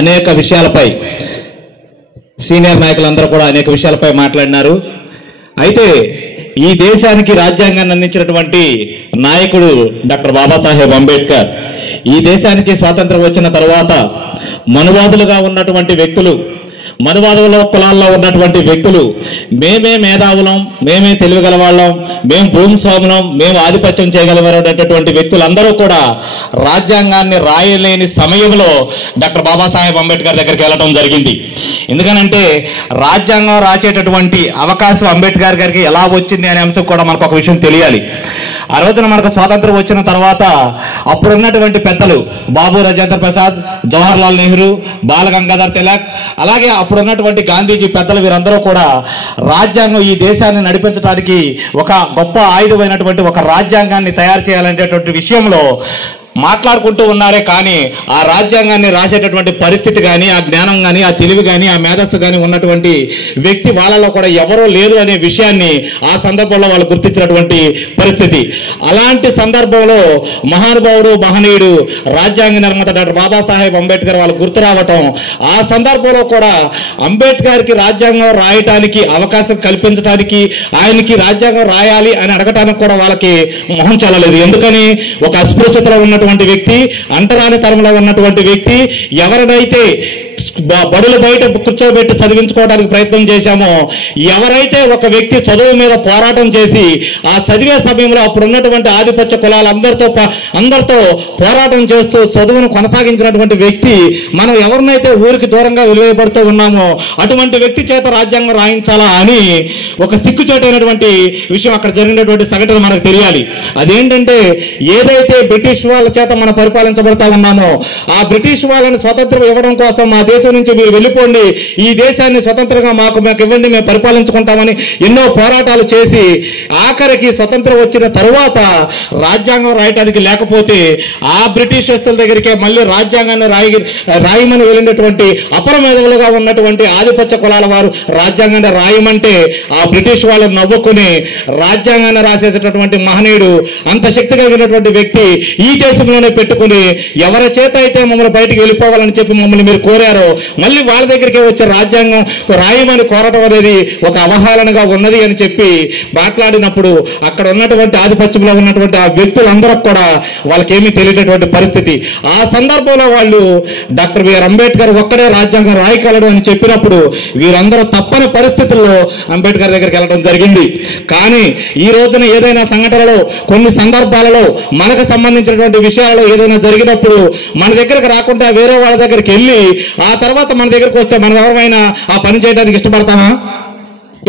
అనేక విషయాలపై సీనియర్ నాయకులందరూ కూడా అనేక విషయాలపై మాట్లాడినారు. అయితే ఈ దేశానికి రాజ్యాంగాన్ని అందించినటువంటి నాయకుడు డాక్టర్ బాబాసాహెబ్ అంబేద్కర్. ఈ దేశానికి స్వాతంత్రం వచ్చిన తరువాత మనువాదులుగా ఉన్నటువంటి వ్యక్తులు, మనువాదుల కులాల్లో ఉన్నటువంటి వ్యక్తులు మేమే మేధావులం, మేమే తెలివిగలవాళ్ళం, మేము భూమిస్వాములం, మేము ఆధిపత్యం చేయగలమనేటటువంటి వ్యక్తులందరూ కూడా రాజ్యాంగాన్ని రాయలేని సమయంలో డాక్టర్ బాబాసాహెబ్ అంబేద్కర్ దగ్గరికి వెళ్ళడం జరిగింది. ఎందుకనంటే రాజ్యాంగం రాసేటటువంటి అవకాశం అంబేద్కర్ గారికి ఎలా వచ్చింది అనే అంశం కూడా మనకు ఒక విషయం తెలియాలి. ఆ రోజున మనకు స్వాతంత్రం వచ్చిన తర్వాత అప్పుడున్నటువంటి పెద్దలు బాబు రాజేంద్ర ప్రసాద్, జవహర్ లాల్ నెహ్రూ, బాల గంగాధర్ తిలక్, అలాగే అప్పుడున్నటువంటి గాంధీజీ పెద్దలు వీరందరూ కూడా రాజ్యాంగం ఈ దేశాన్ని నడిపించడానికి ఒక గొప్ప ఆయుధమైనటువంటి ఒక రాజ్యాంగాన్ని తయారు చేయాలనేటటువంటి విషయంలో మాట్లాడుకుంటూ ఉన్నారే. కానీ ఆ రాజ్యాంగాన్ని రాసేటటువంటి పరిస్థితి కానీ, ఆ జ్ఞానం కానీ, ఆ తెలివి కానీ, ఆ మేధస్సు కానీ ఉన్నటువంటి వ్యక్తి వాళ్ళలో కూడా ఎవరూ లేరు అనే విషయాన్ని ఆ సందర్భంలో వాళ్ళు గుర్తించినటువంటి పరిస్థితి. అలాంటి సందర్భంలో మహానుభావుడు, మహనీయుడు, రాజ్యాంగ నిర్మాత డాక్టర్ బాబాసాహెబ్ అంబేద్కర్ వాళ్ళు గుర్తు రావటం, ఆ సందర్భంలో కూడా అంబేద్కర్కి రాజ్యాంగం రాయటానికి అవకాశం కల్పించడానికి, ఆయనకి రాజ్యాంగం రాయాలి అని అడగటానికి కూడా వాళ్ళకి మొహం చల్లలేదు. ఎందుకని? ఒక అస్పృశ్యతలో ఉన్నటువంటి వ్యక్తి, అంటరాని తరంలో ఉన్నటువంటి వ్యక్తి, ఎవరినైతే బడులు బయట కూర్చోబెట్టి చదివించుకోవడానికి ప్రయత్నం చేశామో, ఎవరైతే ఒక వ్యక్తి చదువు మీద పోరాటం చేసి ఆ చదివే సమయంలో అప్పుడున్నటువంటి ఆధిపత్య కులాలందరితో పోరాటం చేస్తూ చదువును కొనసాగించినటువంటి వ్యక్తి, మనం ఎవరినైతే ఊరికి దూరంగా వెలువబడుతూ ఉన్నామో అటువంటి వ్యక్తి చేత రాజ్యాంగం రాయించాలా అని ఒక సిగ్గుచేటైనటువంటి విషయం అక్కడ జరిగినటువంటి సంఘటన మనకు తెలియాలి. అదేంటంటే, ఏదైతే బ్రిటిష్ వాళ్ళ చేత మనం పరిపాలించబడతా ఉన్నామో ఆ బ్రిటిష్ వాళ్ళని స్వతంత్రం ఇవ్వడం కోసం ఆ దేశం నుంచి మీరు వెళ్ళిపోండి, ఈ దేశాన్ని స్వతంత్రంగా మాకు ఇవ్వండి, మేము పరిపాలించుకుంటామని ఎన్నో పోరాటాలు చేసి ఆఖరికి స్వతంత్రం వచ్చిన తరువాత రాజ్యాంగం రాయటానికి లేకపోతే ఆ బ్రిటిష్ వ్యక్తుల దగ్గరికే మళ్ళీ రాజ్యాంగాన్ని రాయమని వెళ్ళినటువంటి అపర మేధావులుగా ఉన్నటువంటి ఆధిపత్య కులాల వారు రాజ్యాంగాన్ని రాయమంటే ఆ బ్రిటిష్ వాళ్ళు నవ్వుకుని రాజ్యాంగాన్ని రాసేటటువంటి మహనీయుడు, అంత శక్తి కలిగినటువంటి వ్యక్తి ఈ దేశంలోనే పెట్టుకుని ఎవరి చేత అయితే మమ్మల్ని బయటికి వెళ్ళిపోవాలని చెప్పి మమ్మల్ని మీరు కోరారో మళ్ళీ వాళ్ళ దగ్గరికే వచ్చే రాజ్యాంగం రాయమని కోరటం అనేది ఒక అవహేళనగా ఉన్నది అని చెప్పి మాట్లాడినప్పుడు అక్కడ ఉన్నటువంటి ఆధిపత్యంలో ఉన్నటువంటి ఆ వ్యక్తులందరూ కూడా వాళ్ళకేమీ తెలియనటువంటి పరిస్థితి. ఆ సందర్భంలో వాళ్ళు డాక్టర్ బిఆర్ అంబేద్కర్ ఒక్కడే రాజ్యాంగం రాయగలడు అని చెప్పినప్పుడు వీరందరూ తప్పని పరిస్థితుల్లో అంబేద్కర్ దగ్గరికి వెళ్ళడం జరిగింది. కానీ ఈ రోజున ఏదైనా సంఘటనలో, కొన్ని సందర్భాలలో మనకు సంబంధించినటువంటి విషయాలలో ఏదైనా జరిగినప్పుడు మన దగ్గరకు రాకుండా వేరే వాళ్ళ దగ్గరికి వెళ్ళి ఆ తర్వాత మన దగ్గరకు వస్తే మనం ఎవరైనా ఆ పని చేయడానికి ఇష్టపడతామా?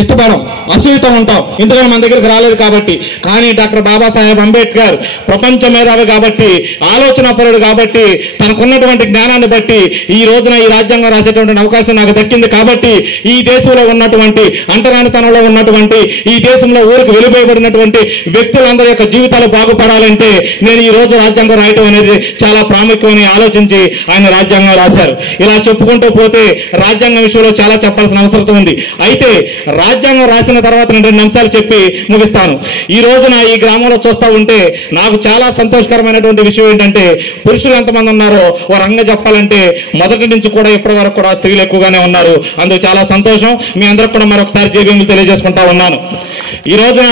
ఇష్టపడం, అసూయతో ఉంటాం, ఎందుకంటే మన దగ్గరికి రాలేదు కాబట్టి. కానీ డాక్టర్ బాబాసాహెబ్ అంబేద్కర్ ప్రపంచ మేధావి కాబట్టి, ఆలోచన పరుడు కాబట్టి, తనకున్నటువంటి జ్ఞానాన్ని బట్టి ఈ రోజున ఈ రాజ్యాంగం రాసేటువంటి అవకాశం నాకు దక్కింది కాబట్టి ఈ దేశంలో ఉన్నటువంటి అంటరానితనంలో ఉన్నటువంటి, ఈ దేశంలో ఊరికి వెలువబడినటువంటి వ్యక్తులందరి యొక్క జీవితాలు బాగుపడాలంటే నేను ఈ రోజు రాజ్యాంగం రాయటం అనేది చాలా ప్రాముఖ్యమని ఆలోచించి ఆయన రాజ్యాంగం రాశారు. ఇలా చెప్పుకుంటూ పోతే రాజ్యాంగం విషయంలో చాలా చెప్పాల్సిన అవసరం ఉంది. అయితే రాజ్యాంగం రాసిన తర్వాత నేను 2 అంశాలు చెప్పి ముగిస్తాను. ఈ రోజున ఈ గ్రామంలో చూస్తూ ఉంటే నాకు చాలా సంతోషకరమైనటువంటి విషయం ఏంటంటే, పురుషులు ఎంతమంది ఉన్నారో ఓ రంగ చెప్పాలంటే మొదటి నుంచి కూడా ఇప్పటి వరకు కూడా స్త్రీలు ఎక్కువగానే ఉన్నారు. అందుకు చాలా సంతోషం. మీ అందరికి కూడా మరొకసారి జేబీఎంలు తెలియజేసుకుంటా ఉన్నాను. ఈ రోజున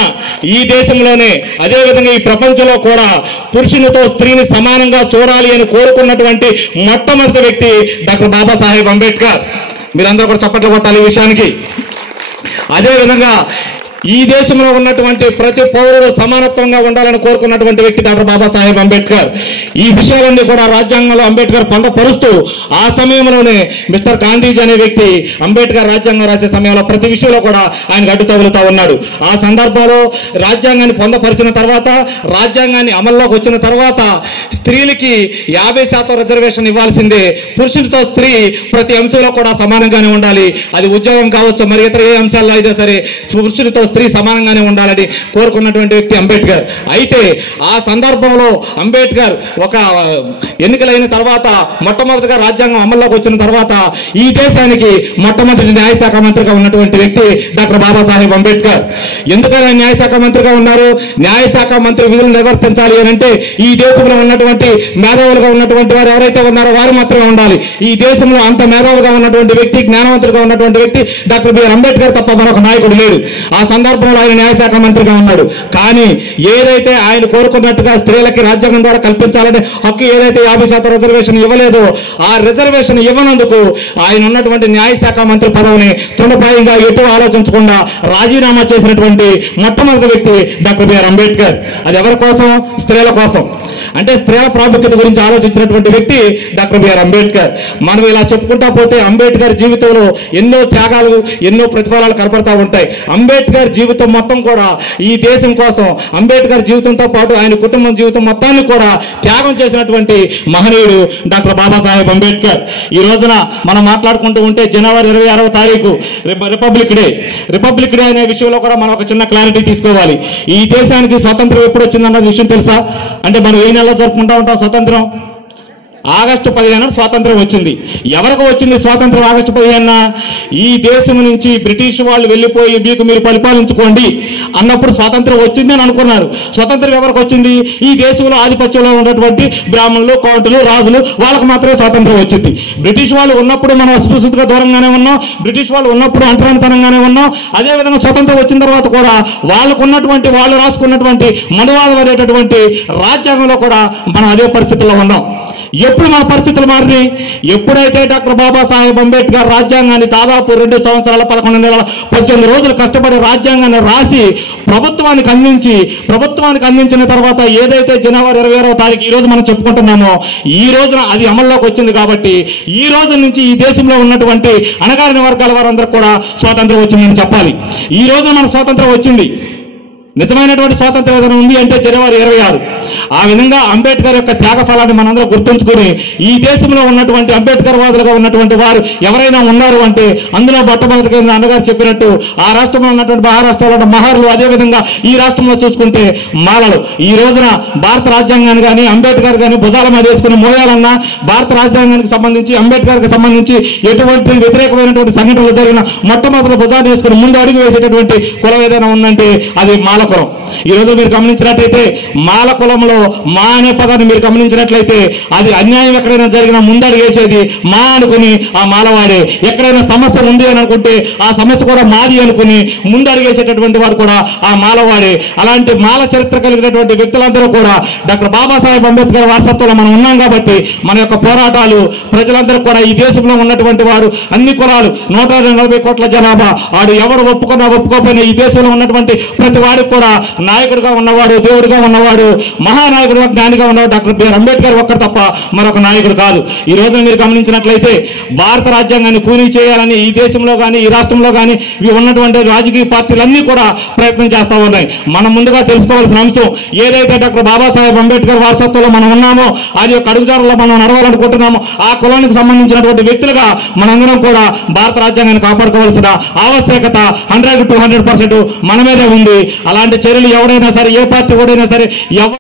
ఈ దేశంలోనే, అదేవిధంగా ఈ ప్రపంచంలో కూడా పురుషునితో స్త్రీని సమానంగా చూడాలి అని కోరుకున్నటువంటి మొట్టమొదటి వ్యక్తి డాక్టర్ బాబాసాహెబ్ అంబేద్కర్. మీరందరూ కూడా చప్పట్లు కొట్టాలి ఈ విషయానికి. అదేవిధంగా ఈ దేశంలో ఉన్నటువంటి ప్రతి పౌరుడు సమానత్వంగా ఉండాలని కోరుకున్నటువంటి వ్యక్తి డాక్టర్ బాబాసాహెబ్ అంబేద్కర్. ఈ విషయాలన్నీ కూడా రాజ్యాంగంలో అంబేద్కర్ పొందపరుస్తూ ఆ సమయంలోనే మిస్టర్ గాంధీజీ అనే వ్యక్తి అంబేద్కర్ రాజ్యాంగం రాసే సమయంలో ప్రతి విషయంలో కూడా ఆయన గడ్డు తగులుతా ఉన్నాడు. ఆ సందర్భంలో రాజ్యాంగాన్ని పొందపరిచిన తర్వాత, రాజ్యాంగాన్ని అమల్లోకి వచ్చిన తర్వాత స్త్రీలకి 50% రిజర్వేషన్ ఇవ్వాల్సిందే, పురుషులతో స్త్రీ ప్రతి అంశంలో కూడా సమానంగానే ఉండాలి. అది ఉద్యోగం కావచ్చు, మరి ఇతర ఏ అంశాల్లో అయితే సరే పురుషులతో స్త్రీ సమానంగానే ఉండాలని కోరుకున్నటువంటి వ్యక్తి అంబేద్కర్. అయితే ఆ సందర్భంలో అంబేద్కర్ ఒక ఎన్నికలైన తర్వాత మొట్టమొదటిగా రాజ్యాంగం అమల్లోకి వచ్చిన తర్వాత ఈ దేశానికి మొట్టమొదటి న్యాయశాఖ మంత్రిగా ఉన్నటువంటి వ్యక్తి డాక్టర్ బాబాసాహెబ్ అంబేద్కర్. ఎందుకని న్యాయశాఖ మంత్రిగా ఉన్నారు? న్యాయశాఖ మంత్రి విధులు నిర్వర్తించాలి అని అంటే ఈ దేశంలో ఉన్నటువంటి మేధావులుగా ఉన్నటువంటి వారు ఎవరైతే ఉన్నారో వారు మాత్రమే ఉండాలి. ఈ దేశంలో అంత మేధావులుగా ఉన్నటువంటి వ్యక్తి, జ్ఞానవంతుడిగా ఉన్నటువంటి వ్యక్తి డాక్టర్ బిఆర్ అంబేద్కర్ తప్ప మరొక నాయకుడు లేడు. ఆ సందర్భంలో ఆయన న్యాయశాఖ మంత్రిగా ఉన్నాడు. కానీ ఏదైతే ఆయన కోరుకున్నట్టుగా స్త్రీలకి రాజ్యాంగం ద్వారా కల్పించాలనే హక్కు ఏదైతే 50% రిజర్వేషన్ ఇవ్వలేదో ఆ రిజర్వేషన్ ఇవ్వనందుకు ఆయన ఉన్నటువంటి న్యాయశాఖ మంత్రి పదవిని తృణప్రాయంగా ఎటు ఆలోచించకుండా రాజీనామా చేసినటువంటి మొట్టమొదటి వ్యక్తి డాక్టర్ బిఆర్ అంబేద్కర్. అది ఎవరి కోసం? స్త్రీల కోసం. అంటే స్త్రీల ప్రాముఖ్యత గురించి ఆలోచించినటువంటి వ్యక్తి డాక్టర్ బిఆర్ అంబేద్కర్. మనం ఇలా చెప్పుకుంటా పోతే అంబేద్కర్ జీవితంలో ఎన్నో త్యాగాలు, ఎన్నో ప్రతిఫలాలు కనపడతా ఉంటాయి. అంబేద్కర్ జీవితం మొత్తం కూడా ఈ దేశం కోసం, అంబేద్కర్ జీవితంతో పాటు ఆయన కుటుంబం జీవితం మొత్తాన్ని కూడా త్యాగం చేసినటువంటి మహనీయుడు డాక్టర్ బాబాసాహెబ్ అంబేద్కర్. ఈ రోజున మనం మాట్లాడుకుంటూ ఉంటే జనవరి 26వ తారీఖు రిపబ్లిక్ డే. రిపబ్లిక్ డే అనే విషయంలో కూడా మనం ఒక చిన్న క్లారిటీ తీసుకోవాలి. ఈ దేశానికి స్వాతంత్రం ఎప్పుడు వచ్చిందన్న విషయం తెలుసా? అంటే మనం ఏ నెలలో జరుపుకుంటా ఉంటాం స్వాతంత్రం? ఆగస్టు 15 స్వాతంత్రం వచ్చింది. ఎవరికి వచ్చింది స్వాతంత్రం ఆగస్టు 15? ఈ దేశం నుంచి బ్రిటిష్ వాళ్ళు వెళ్ళిపోయి మీకు మీరు పరిపాలించుకోండి అన్నప్పుడు స్వాతంత్రం వచ్చింది అని అనుకున్నారు. స్వాతంత్రం ఎవరికి వచ్చింది? ఈ దేశంలో ఆధిపత్యంలో ఉన్నటువంటి బ్రాహ్మణులు, కౌంటులు, రాజులు వాళ్ళకు మాత్రమే స్వాతంత్రం వచ్చింది. బ్రిటిష్ వాళ్ళు ఉన్నప్పుడు మనం అస్పృశ్యతగా దూరంగానే ఉన్నాం. బ్రిటిష్ వాళ్ళు ఉన్నప్పుడు అంటరానితనంగానే ఉన్నాం. అదేవిధంగా స్వతంత్రం వచ్చిన తర్వాత కూడా వాళ్ళు రాసుకున్నటువంటి మనువాదం అనేటటువంటి రాజ్యాంగంలో కూడా మనం అదే పరిస్థితుల్లో ఉన్నాం. ఎప్పుడు మన పరిస్థితులు మారినాయి? ఎప్పుడైతే డాక్టర్ బాబాసాహెబ్ అంబేద్కర్ రాజ్యాంగాన్ని దాదాపు 2 సంవత్సరాల 11 నెలల 18 రోజులు కష్టపడి రాజ్యాంగాన్ని రాసి ప్రభుత్వానికి అందించిన తర్వాత ఏదైతే జనవరి 26వ తారీఖు ఈ రోజు మనం చెప్పుకుంటున్నామో ఈ రోజున అది అమల్లోకి వచ్చింది. కాబట్టి ఈ రోజు నుంచి ఈ దేశంలో ఉన్నటువంటి అణగారిన వర్గాల వారందరూ కూడా స్వాతంత్రం వచ్చిందని చెప్పాలి. ఈ రోజు మన స్వాతంత్రం వచ్చింది. నిజమైనటువంటి స్వాతంత్రం ఏదైనా ఉంది అంటే జనవరి 26. ఆ విధంగా అంబేద్కర్ యొక్క త్యాగ ఫలాన్ని మనందరూ గుర్తుంచుకుని ఈ దేశంలో ఉన్నటువంటి అంబేద్కర్ వాదులుగా ఉన్నటువంటి వారు ఎవరైనా ఉన్నారు అంటే అందులో మొట్టమొదటిగా అన్నగారు చెప్పినట్టు ఆ రాష్ట్రంలో ఉన్నటువంటి మహారాష్ట్రలో ఉన్న మహర్లు, అదేవిధంగా ఈ రాష్ట్రంలో చూసుకుంటే మాలలు. ఈ రోజున భారత రాజ్యాంగాన్ని కానీ అంబేద్కర్ కానీ భుజాల మీద వేసుకుని మోయాలన్నా భారత రాజ్యాంగానికి సంబంధించి అంబేద్కర్కి సంబంధించి ఎటువంటి వ్యతిరేకమైనటువంటి సంఘటనలు జరిగిన మొట్టమొదటి భుజాన్ని వేసుకుని ముందు అడుగు వేసేటటువంటి కులం ఏదైనా ఉందంటే అది మాల కులం. ఈ రోజు మీరు గమనించినట్లయితే మాల కులంలో మా అనే పదాన్ని మీరు గమనించినట్లయితే అది అన్యాయం ఎక్కడైనా జరిగినా ముందడుగు వేసేది మా అనుకుని ఆ మాలవాడే. ఎక్కడైనా సమస్య ఉంది అని అనుకుంటే ఆ సమస్య కూడా మాది అనుకుని ముందడుగేసేటటువంటి వాడు కూడా ఆ మాలవాడే. అలాంటి మాల చరిత్ర కలిగినటువంటి వ్యక్తులందరూ కూడా డాక్టర్ బాబాసాహెబ్ అంబేద్కర్ వారసత్వంలో మనం ఉన్నాం. కాబట్టి మన యొక్క పోరాటాలు ప్రజలందరూ కూడా ఈ దేశంలో ఉన్నటువంటి వారు అన్ని కులాలు 140 కోట్ల జనాభా ఆడు ఎవరు ఒప్పుకున్నా ఒప్పుకోకపోయినా ఈ దేశంలో ఉన్నటువంటి ప్రతి వాడికి కూడా నాయకుడిగా ఉన్నవాడు, దేవుడిగా ఉన్నవాడు, మహానాయకుడుగా జ్ఞానిగా ఉన్నవాడు డాక్టర్ బిఆర్ అంబేద్కర్ ఒక్కరు తప్ప మరొక నాయకుడు కాదు. ఈ రోజున మీరు గమనించినట్లయితే భారత రాజ్యాంగాన్ని కూలీ చేయాలని ఈ దేశంలో కానీ ఈ రాష్ట్రంలో కానీ ఇవి ఉన్నటువంటి రాజకీయ పార్టీలన్నీ కూడా ప్రయత్నం చేస్తూ ఉన్నాయి. మనం ముందుగా తెలుసుకోవాల్సిన అంశం ఏదైతే డాక్టర్ బాబాసాహెబ్ అంబేద్కర్ వారసత్వంలో మనం ఉన్నామో అది యొక్క అడుగుజాడల్లో మనం నడవాలనుకుంటున్నామో ఆ కులానికి సంబంధించినటువంటి వ్యక్తులుగా మనందరం కూడా భారత రాజ్యాంగాన్ని కాపాడుకోవాల్సిన ఆవశ్యకత 100 to 100% మన మీదే ఉంది. అలాంటి చర్యలు ఎవడైనా సరే, ఏ పార్టీ కూడా సరే